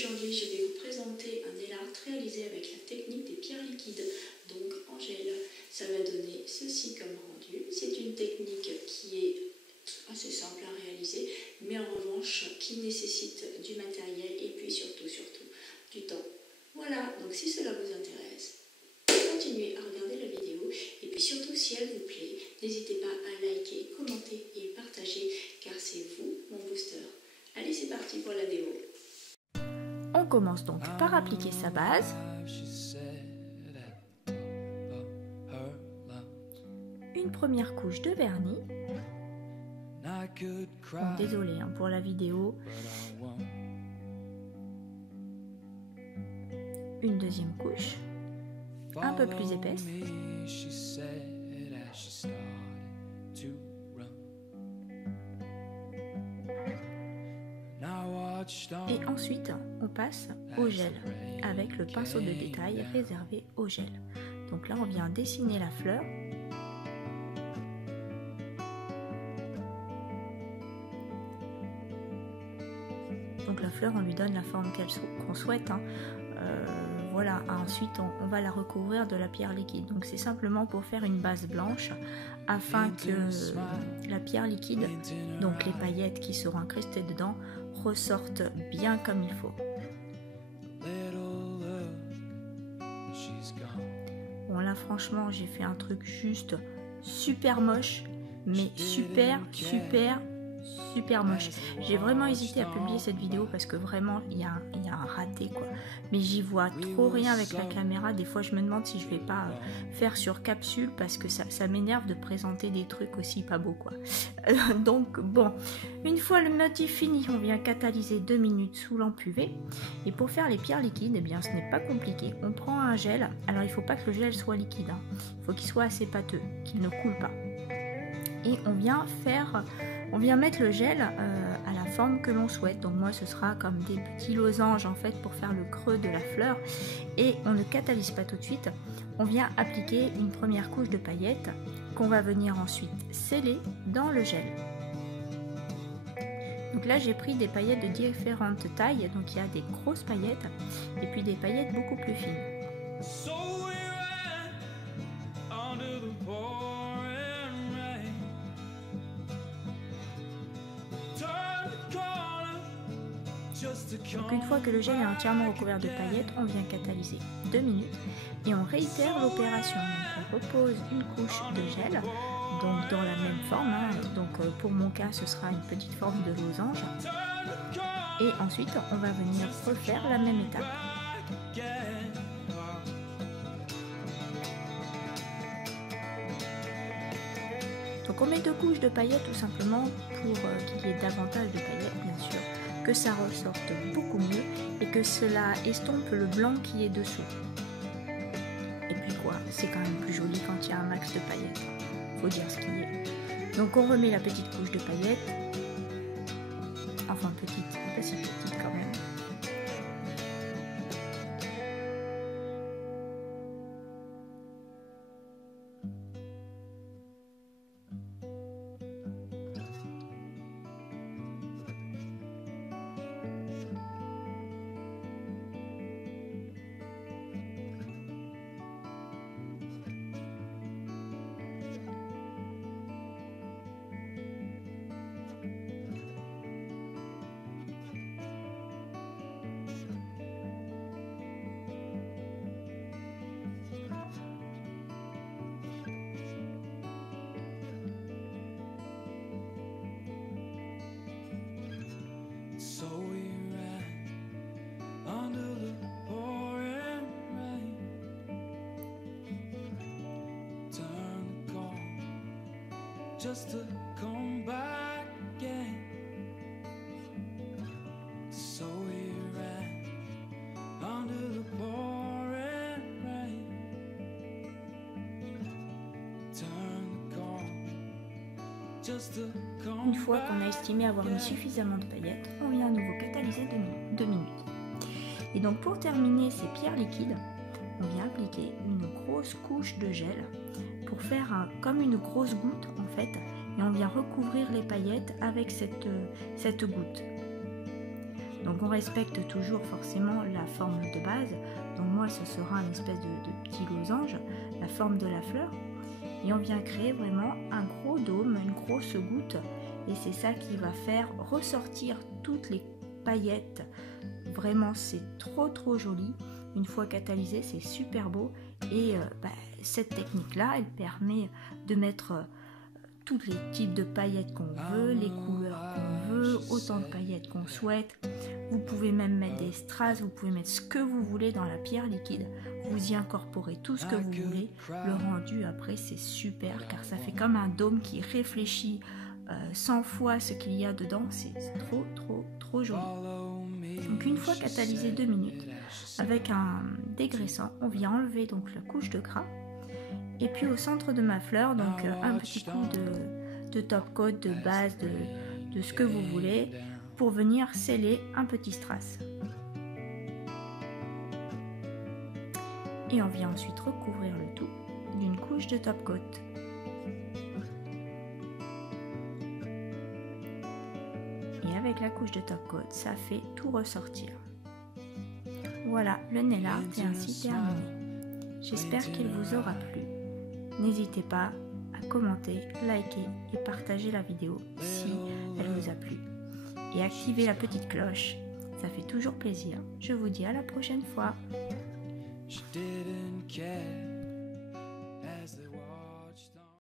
aujourd'hui je vais vous présenter un nail art réalisé avec la technique des pierres liquides, donc en gel. Ça va donner ceci comme rendu. C'est une technique qui est assez simple à réaliser, mais en revanche qui nécessite du matériel et puis surtout du temps. Voilà, donc si cela vous intéresse, continuez à regarder la vidéo et puis surtout si elle vous plaît, n'hésitez pas à liker, commenter et partager car c'est vous mon booster. Allez, c'est parti pour la démo. On commence donc par appliquer sa base. Une première couche de vernis. Bon, désolé pour la vidéo. Une deuxième couche, un peu plus épaisse. Et ensuite, on passe au gel avec le pinceau de détail réservé au gel. Donc là, on vient dessiner la fleur. Donc la fleur, on lui donne la forme qu'on souhaite. Voilà, ensuite on va la recouvrir de la pierre liquide. Donc c'est simplement pour faire une base blanche afin que la pierre liquide, donc les paillettes qui seront incrustées dedans, ressortent bien comme il faut. Bon là franchement j'ai fait un truc juste super moche, mais super moche. J'ai vraiment hésité à publier cette vidéo parce que vraiment il y a un raté quoi. Mais j'y vois trop rien avec la caméra. Des fois je me demande si je vais pas faire sur capsule parce que ça m'énerve de présenter des trucs aussi pas beaux quoi. Donc bon, une fois le motif fini, on vient catalyser 2 minutes sous lampe UV. Et pour faire les pierres liquides, eh bien ce n'est pas compliqué. On prend un gel. Alors il faut pas que le gel soit liquide. Il faut qu'il soit assez pâteux, qu'il ne coule pas. Et on vient mettre le gel à la forme que l'on souhaite. Donc moi ce sera comme des petits losanges en fait pour faire le creux de la fleur. Et on ne catalyse pas tout de suite. On vient appliquer une première couche de paillettes qu'on va venir ensuite sceller dans le gel. Donc là j'ai pris des paillettes de différentes tailles. Donc il y a des grosses paillettes et puis des paillettes beaucoup plus fines. Donc une fois que le gel est entièrement recouvert de paillettes, on vient catalyser 2 minutes et on réitère l'opération. Donc on repose une couche de gel, donc dans la même forme. Donc pour mon cas, ce sera une petite forme de losange. Et ensuite, on va venir refaire la même étape. Donc on met 2 couches de paillettes tout simplement pour qu'il y ait davantage de paillettes bien sûr, que ça ressorte beaucoup mieux et que cela estompe le blanc qui est dessous. Et puis quoi, c'est quand même plus joli quand il y a un max de paillettes, faut dire ce qu'il y a. Donc on remet la petite couche de paillettes, enfin petite, pas si petite quand même. Just to come back again. So we ran under the pouring rain. Turn the corner just to come. Une fois qu'on a estimé avoir mis suffisamment de paillettes, on vient à nouveau catalyser 2 minutes. Et donc pour terminer ces pierres liquides, on vient appliquer une grosse couche de gel pour faire comme une grosse goutte en fait, et on vient recouvrir les paillettes avec cette goutte. Donc on respecte toujours forcément la forme de base. Donc moi ce sera un espèce de petit losange, la forme de la fleur. Et on vient créer vraiment un gros dôme, une grosse goutte. Et c'est ça qui va faire ressortir toutes les paillettes. Vraiment c'est trop joli. Une fois catalysé, c'est super beau. Et cette technique-là, elle permet de mettre tous les types de paillettes qu'on veut, les couleurs qu'on veut, autant de paillettes qu'on souhaite. Vous pouvez même mettre des strass, vous pouvez mettre ce que vous voulez dans la pierre liquide. Vous y incorporez tout ce que vous voulez. Le rendu après, c'est super car ça fait comme un dôme qui réfléchit 100 fois ce qu'il y a dedans. C'est trop joli. Donc une fois catalysé 2 minutes, avec un dégraissant, on vient enlever donc la couche de gras. Et puis au centre de ma fleur, donc un petit coup de top coat, de base, de ce que vous voulez, pour venir sceller un petit strass. Et on vient ensuite recouvrir le tout d'une couche de top coat. Et avec la couche de top coat, ça fait tout ressortir. Voilà, le nail art est ainsi terminé. J'espère qu'il vous aura plu. N'hésitez pas à commenter, liker et partager la vidéo si elle vous a plu. Et activez la petite cloche, ça fait toujours plaisir. Je vous dis à la prochaine fois. She didn't care.